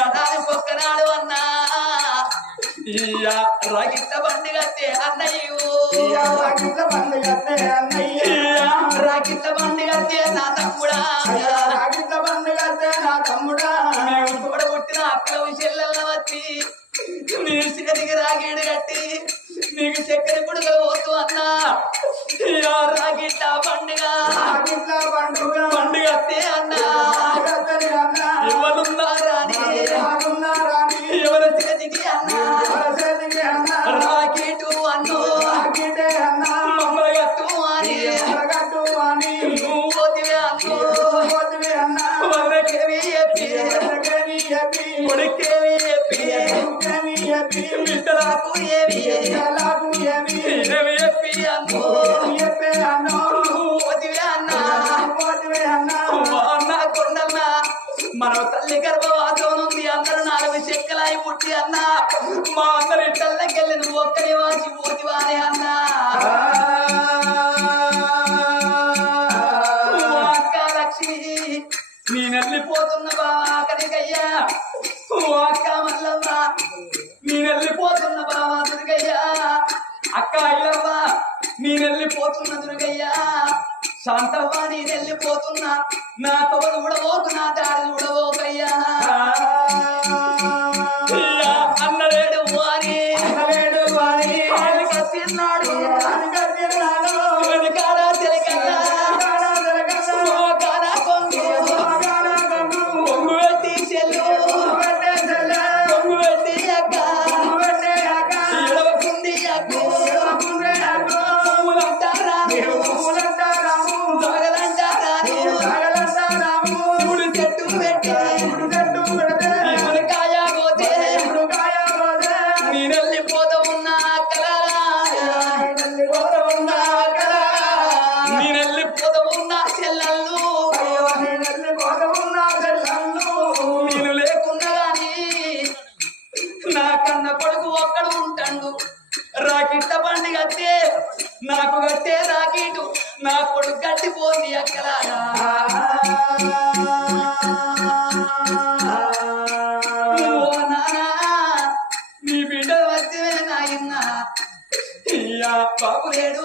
ఏడాది ఒక్కనాడు అన్నా రాగిట్ల బండి కట్టే అన్నయ్యో రాగిట్ల బండి కట్టే నా తమ్ముడా రాగిట్ల బండి కట్టే నా తమ్ముడా మేము తోడ పుట్టిన అక్కల చెల్లెళ్ళ వచ్చి నీ సిగరికి రాగేడు కట్టి నీకు చక్కెర పుడుగలు పోతూ అన్నా రాగిట్ల పండుగ కట్టే అన్నా ఎవరున్నారా ఎవరి చేతికి అన్నా రాకెటు అన్ను మమ్మలగట్టు అని నువ్వు పోతివే అన్ను వరకేవి చెప్పి కొడుకేవి చెప్పి బిడ్డలకు ఏవి చెప్పి అన్ను పోతివే అన్నా అన్నా కొండన్న మన తల్లి గర్భవాసం ఉంది అందరూ 4 చెక్కలాయి పుట్టి అన్నా మా అందరి తల్లకెళ్ళి నువ్వు ఒక్కరి వాసి పోతివా అని అన్నా అక్క లక్ష్మి నేనెళ్ళిపోతున్న బావా కనికయ్యా అక్క మల్లవ్వ నేనెళ్ళిపోతున్న బావా దుర్గయ్యా అక్క అయ్యవ్వ నేనెళ్ళిపోతున్న దుర్గయ్యా శాంతవ్వ నేనెళ్ళిపోతున్నా నా తోడు ఉడబోకు నా దారి ఉడబోకయ్యా అన్నలేడు అని కసిన్నాడు కాడా తెలకల్లా కాడా కొంగు పెట్టి చెల్లు కొంగు పెట్టి అక్క ఎడవకుంది అక్క రాకిట్ల బండి కట్టే నాకు కట్టే రాకిటు నా కొడుకు కట్టిపోంది అక్కడ నీ బిడ్డ వచ్చే నాయన్న బాబు లేడు